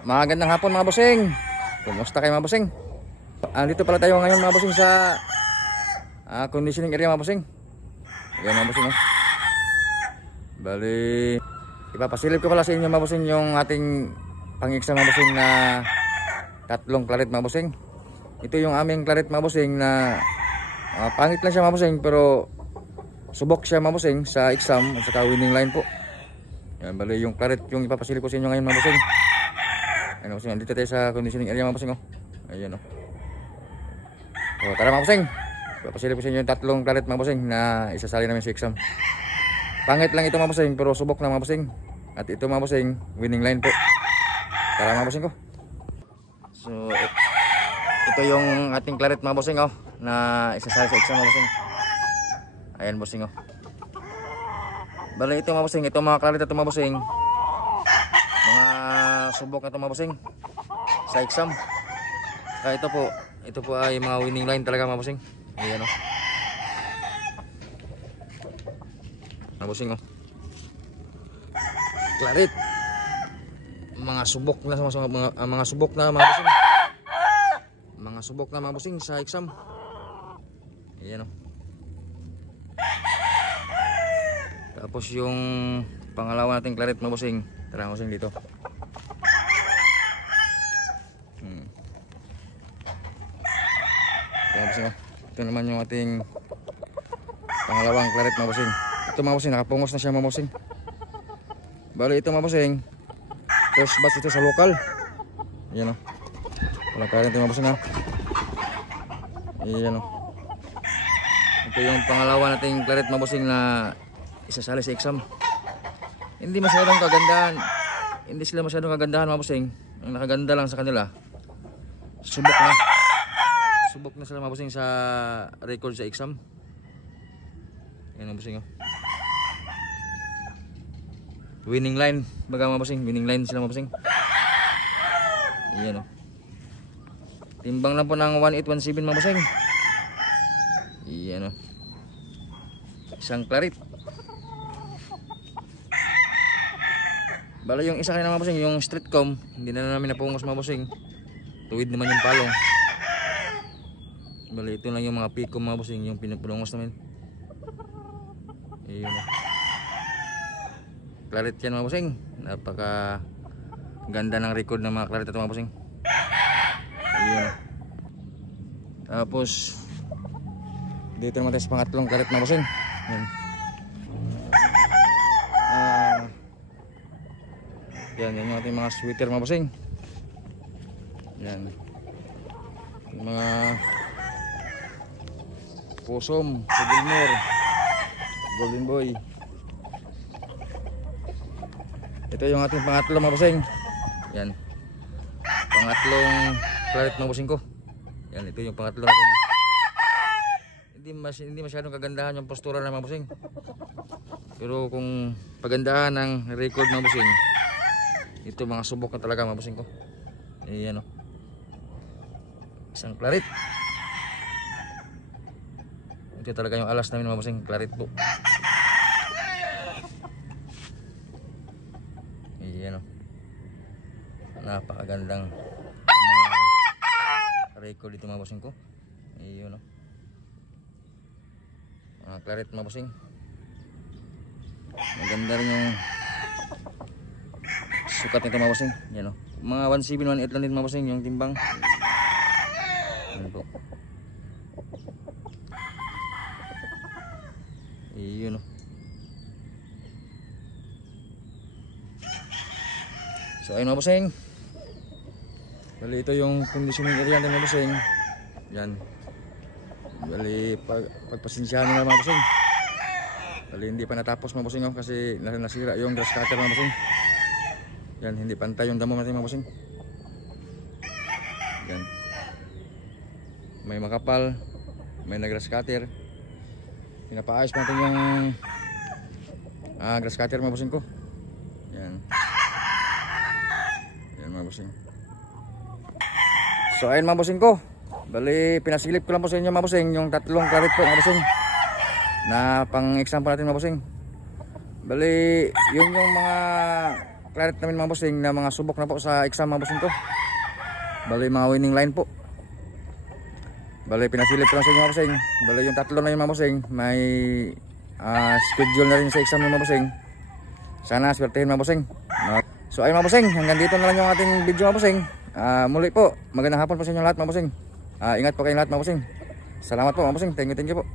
Magandang hapon mga bossing. Kumusta kayo mga bossing? Dito pala tayo ngayon mga bossing sa conditioning area mga bossing. Ayan mga bossing, oh. Bali, ipapasilip ko pala sa inyo mga bossing yung ating pang-exam mga bossing na tatlong claret mga bossing. Ito yung aming claret mga bossing na pangit lang siya mga bossing, pero subok siya mga bossing sa exam at saka winning line po. Yan, bali yung claret yung ipapasilip ko sa inyo ngayon mga bossing. Ayun bossing, dito tayo sa conditioning area mga bossing, oh. Ayun, oh. So tara mga bossing, ipapasilip ko sa inyo yung tatlong claret mga bossing na isasali namin sa exam. Pangit lang ito mga bossing, pero subok na mga bossing. At ito mga bossing, winning line po. Tara mga bossing ko. So ito yung ating claret mga bossing, oh, na isasali sa exam mga bossing. Ayan bossing, oh. Bali ito mga bossing, ito mga claret ito mga bossing, mga subok na ito mga bossing sa exam. Kaya ito po ay mga winning line talaga mga bossing. Ayan, oh. Mga bossing, oh. Claret. Mga subok na mga subok na mga bossing. Mga subok na mga bossing sa exam. Ayan, oh. Tapos yung pangalawa nating claret mga bossing. Tara mga bossing dito. Ayan bossing, oh. Ito naman yung ating pangalawang claret mga bossing. Ito mga bossing, nakapungos na siya mga bossing. Bali ito mga bossing, first batch ito sa local. Ayan, oh. Walang claret ito mga bossing, ha. Ayan, oh. Ito yung pangalawa nating claret mga bossing na isasali sa exam. Hindi masyadong kagandahan. Hindi sila masyadong kagandahan mga bossing. Ang nakaganda lang sa kanila, subok na. Subok na sila mga bossing sa record sa exam. Ayan mga bossing, oh. Winning line baga mga bossing, winning line sila mga bossing. Ayan, oh. Timbang lang po ng 1817 mga bossing. Ayan, oh. Isang claret. Bala yung isa kanina mga bossing, yung streetcom, hindi na namin napungos mga bossing. Tuwid naman yung palong. Bala ito lang yung mga picom mga bossing, yung pinapulungos namin. Ayun, claret yan mga bossing. Napaka ganda ng record ng mga claret ito mga bossing. Ayun. Tapos dito naman tayo sa pangatlong claret mga bossing. Ayun. Yan yung ating mga sweater mga bossing. Yan. Yung mga posom, Gilmore, Golden Boy. Ito yung ating pangatlo mga bossing. Yan. Pangatlong claret mga bossing ko. Yan, ito yung pangatlo natin. Hindi masyadong kagandahan yung postura ng mga bossing. Pero kung pagandahan ng record mga bossing, ito mga subok na talaga mga bossing ko. Ayan, oh. Isang claret. Ito talaga yung alas namin mga bossing, claret po. Ayan, oh. Napakagandang mga record dito mga bossing ko. Ayan, oh. Mga claret mga bossing. Maganda rin yung sukat nito mga bossing. Yan, oh. Mga 17, 18 lang din mga bossing yung timbang. Yan po. Iyon, oh. So ayun mga bossing. Bali ito yung conditioning area natin mga bossing. Yan. Bali pagpasensyahan nyo na mga bossing. Bali hindi pa natapos mga bossing, oh, kasi nasira yung grass cutter mga bossing. Yan, hindi pantay yung damo natin mga bossing. Yan. May makapal, may grass cutter. Pinapaayos natin yung grass cutter mga bossing ko. Yan. Yan mga bossing. So ayun mga bossing ko. Bali pinasilip ko lang po sa inyo mga bossing yung tatlong claret po mga bossing na pang exam po natin mga bossing. Bali yung mga claret namin mga bossing na mga subok na po sa exam mga bossing ko. Bali mga winning line po. Bali pinasilip ko lang sa inyo mga bossing. Bali yung tatlo na yun mga bossing, may schedule na rin sa exam mga bossing. Sana swertehin mga bossing. So ayun mga bossing, hanggang dito na lang yung ating video mga bossing. Muli po, magandang hapon po sa inyo lahat mga bossing. Ingat po kayong lahat mga bossing. Salamat po mga bossing. Thank you po.